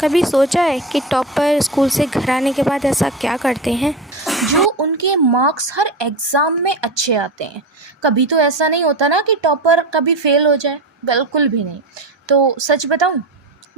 कभी सोचा है कि टॉपर स्कूल से घर आने के बाद ऐसा क्या करते हैं? जो उनके मार्क्स हर एग्ज़ाम में अच्छे आते हैं। कभी तो ऐसा नहीं होता ना कि टॉपर कभी फेल हो जाए, बिल्कुल भी नहीं। तो सच बताऊं,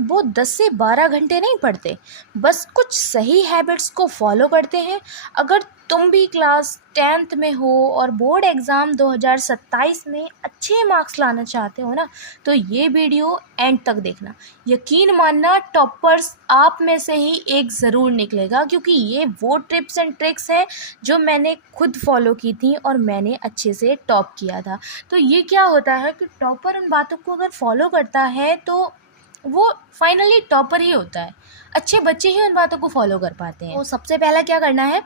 वो 10 से 12 घंटे नहीं पढ़ते, बस कुछ सही हैबिट्स को फॉलो करते हैं। अगर तुम भी क्लास 10th में हो और बोर्ड एग्ज़ाम 2027 में अच्छे मार्क्स लाना चाहते हो ना, तो ये वीडियो एंड तक देखना। यकीन मानना, टॉपर्स आप में से ही एक ज़रूर निकलेगा, क्योंकि ये वो टिप्स एंड ट्रिक्स हैं जो मैंने खुद फॉलो की थी और मैंने अच्छे से टॉप किया था। तो ये क्या होता है कि टॉपर उन बातों को अगर फॉलो करता है तो वो फाइनली टॉपर ही होता है। अच्छे बच्चे ही उन बातों को फॉलो कर पाते हैं। तो सबसे पहला क्या करना है,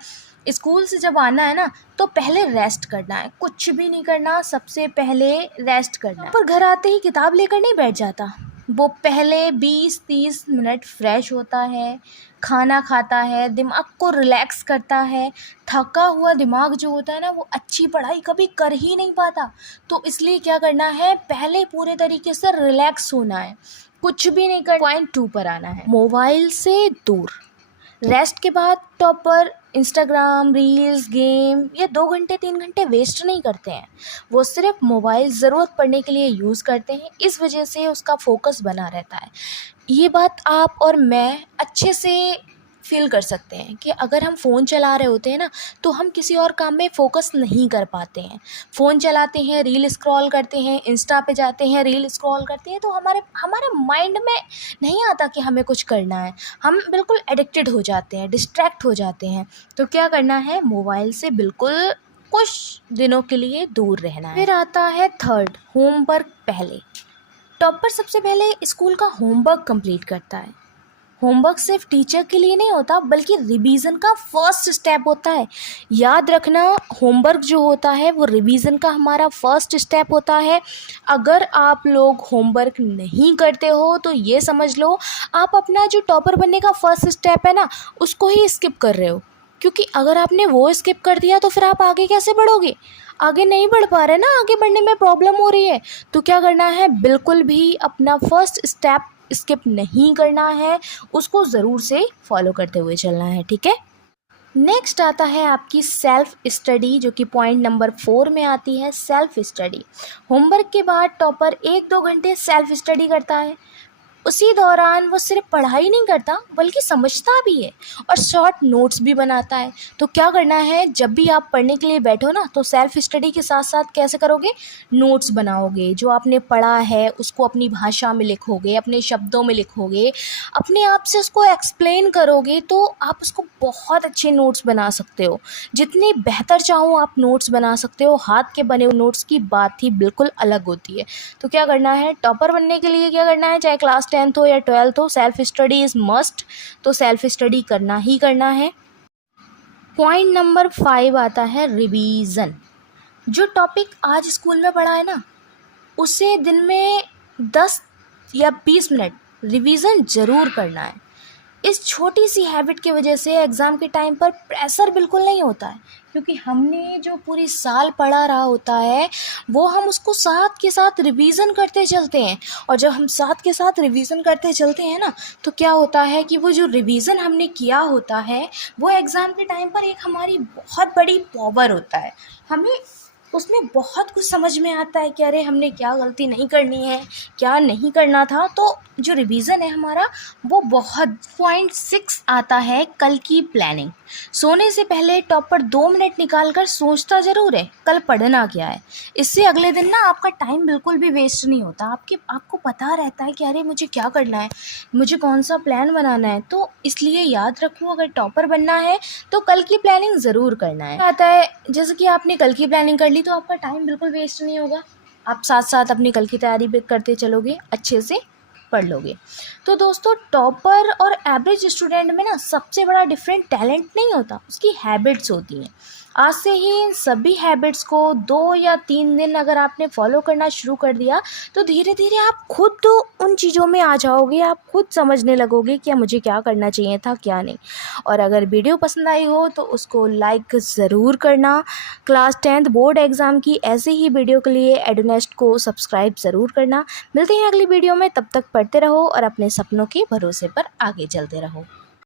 स्कूल से जब आना है ना, तो पहले रेस्ट करना है। कुछ भी नहीं करना, सबसे पहले रेस्ट करना है। पर घर आते ही किताब लेकर नहीं बैठ जाता। वो पहले 20-30 मिनट फ्रेश होता है, खाना खाता है, दिमाग को रिलैक्स करता है। थका हुआ दिमाग जो होता है ना, वो अच्छी पढ़ाई कभी कर ही नहीं पाता। तो इसलिए क्या करना है, पहले पूरे तरीके से रिलैक्स होना है, कुछ भी नहीं करना। पॉइंट 2 पर आना है, मोबाइल से दूर। रेस्ट के बाद टॉपर इंस्टाग्राम, रील्स, गेम या 2 घंटे 3 घंटे वेस्ट नहीं करते हैं। वो सिर्फ मोबाइल ज़रूरत पड़ने के लिए यूज़ करते हैं, इस वजह से उसका फोकस बना रहता है। ये बात आप और मैं अच्छे से फील कर सकते हैं कि अगर हम फ़ोन चला रहे होते हैं ना, तो हम किसी और काम में फ़ोकस नहीं कर पाते हैं। फ़ोन चलाते हैं, रील स्क्रॉल करते हैं, इंस्टा पे जाते हैं, रील स्क्रॉल करते हैं, तो हमारे हमारे माइंड में नहीं आता कि हमें कुछ करना है। हम बिल्कुल एडिक्टेड हो जाते हैं, डिस्ट्रैक्ट हो जाते हैं। तो क्या करना है, मोबाइल से बिल्कुल कुछ दिनों के लिए दूर रहना है। फिर आता है थर्ड, होमवर्क पहले। टॉपर सबसे पहले स्कूल का होमवर्क कंप्लीट करता है। होमवर्क सिर्फ टीचर के लिए नहीं होता, बल्कि रिवीजन का फर्स्ट स्टेप होता है। याद रखना, होमवर्क जो होता है वो रिवीजन का हमारा फर्स्ट स्टेप होता है। अगर आप लोग होमवर्क नहीं करते हो तो ये समझ लो आप अपना जो टॉपर बनने का फर्स्ट स्टेप है ना, उसको ही स्किप कर रहे हो। क्योंकि अगर आपने वो स्किप कर दिया तो फिर आप आगे कैसे बढ़ोगे? आगे नहीं बढ़ पा रहे ना, आगे बढ़ने में प्रॉब्लम हो रही है। तो क्या करना है, बिल्कुल भी अपना फर्स्ट स्टेप स्किप नहीं करना है, उसको ज़रूर से फॉलो करते हुए चलना है, ठीक है। नेक्स्ट आता है आपकी सेल्फ स्टडी, जो कि पॉइंट नंबर 4 में आती है, सेल्फ स्टडी। होमवर्क के बाद टॉपर 1-2 घंटे सेल्फ स्टडी करता है। उसी दौरान वो सिर्फ पढ़ाई नहीं करता, बल्कि समझता भी है और शॉर्ट नोट्स भी बनाता है। तो क्या करना है, जब भी आप पढ़ने के लिए बैठो ना, तो सेल्फ स्टडी के साथ साथ कैसे करोगे, नोट्स बनाओगे। जो आपने पढ़ा है उसको अपनी भाषा में लिखोगे, अपने शब्दों में लिखोगे, अपने आप से उसको एक्सप्लेन करोगे, तो आप उसको बहुत अच्छे नोट्स बना सकते हो। जितने बेहतर चाहो आप नोट्स बना सकते हो। हाथ के बने हुए नोट्स की बात ही बिल्कुल अलग होती है। तो क्या करना है, टॉपर बनने के लिए क्या करना है, चाहे क्लास 10th हो या 12th हो, सेल्फ स्टडी इज़ मस्ट। तो सेल्फ स्टडी करना ही करना है। पॉइंट नंबर 5 आता है रिवीजन। जो टॉपिक आज स्कूल में पढ़ा है ना, उसे दिन में 10 या 20 मिनट रिवीजन ज़रूर करना है। इस छोटी सी हैबिट की वजह से एग्ज़ाम के टाइम पर प्रेशर बिल्कुल नहीं होता है, क्योंकि हमने जो पूरी साल पढ़ा रहा होता है वो हम उसको साथ के साथ रिवीजन करते चलते हैं। और जब हम साथ के साथ रिवीजन करते चलते हैं ना, तो क्या होता है कि वो जो रिवीजन हमने किया होता है वो एग्ज़ाम के टाइम पर एक हमारी बहुत बड़ी पावर होता है। हमें उसमें बहुत कुछ समझ में आता है कि अरे हमने क्या गलती नहीं करनी है, क्या नहीं करना था। तो जो रिवीजन है हमारा वो बहुत। पॉइंट 6 आता है कल की प्लानिंग। सोने से पहले टॉपर 2 मिनट निकाल कर सोचता ज़रूर है कल पढ़ना क्या है। इससे अगले दिन ना आपका टाइम बिल्कुल भी वेस्ट नहीं होता। आपको पता रहता है कि अरे मुझे क्या करना है, मुझे कौन सा प्लान बनाना है। तो इसलिए याद रखो, अगर टॉपर बनना है तो कल की प्लानिंग ज़रूर करना है। आता है, जैसे कि आपने कल की प्लानिंग कर ली तो आपका टाइम बिल्कुल वेस्ट नहीं होगा। आप साथ साथ अपनी कल की तैयारी भी करते चलोगे, अच्छे से पढ़ लोगे। तो दोस्तों, टॉपर और एवरेज स्टूडेंट में ना सबसे बड़ा डिफरेंट टैलेंट नहीं होता, उसकी हैबिट्स होती हैं। आज से ही इन सभी हैबिट्स को 2 या 3 दिन अगर आपने फॉलो करना शुरू कर दिया तो धीरे धीरे आप खुद तो उन चीज़ों में आ जाओगे, आप खुद समझने लगोगे कि मुझे क्या करना चाहिए था क्या नहीं। और अगर वीडियो पसंद आई हो तो उसको लाइक ज़रूर करना। क्लास 10th बोर्ड एग्ज़ाम की ऐसे ही वीडियो के लिए एडोनेस्ट को सब्सक्राइब ज़रूर करना। मिलते हैं अगली वीडियो में, तब तक पढ़ते रहो और अपने सपनों के भरोसे पर आगे चलते रहो।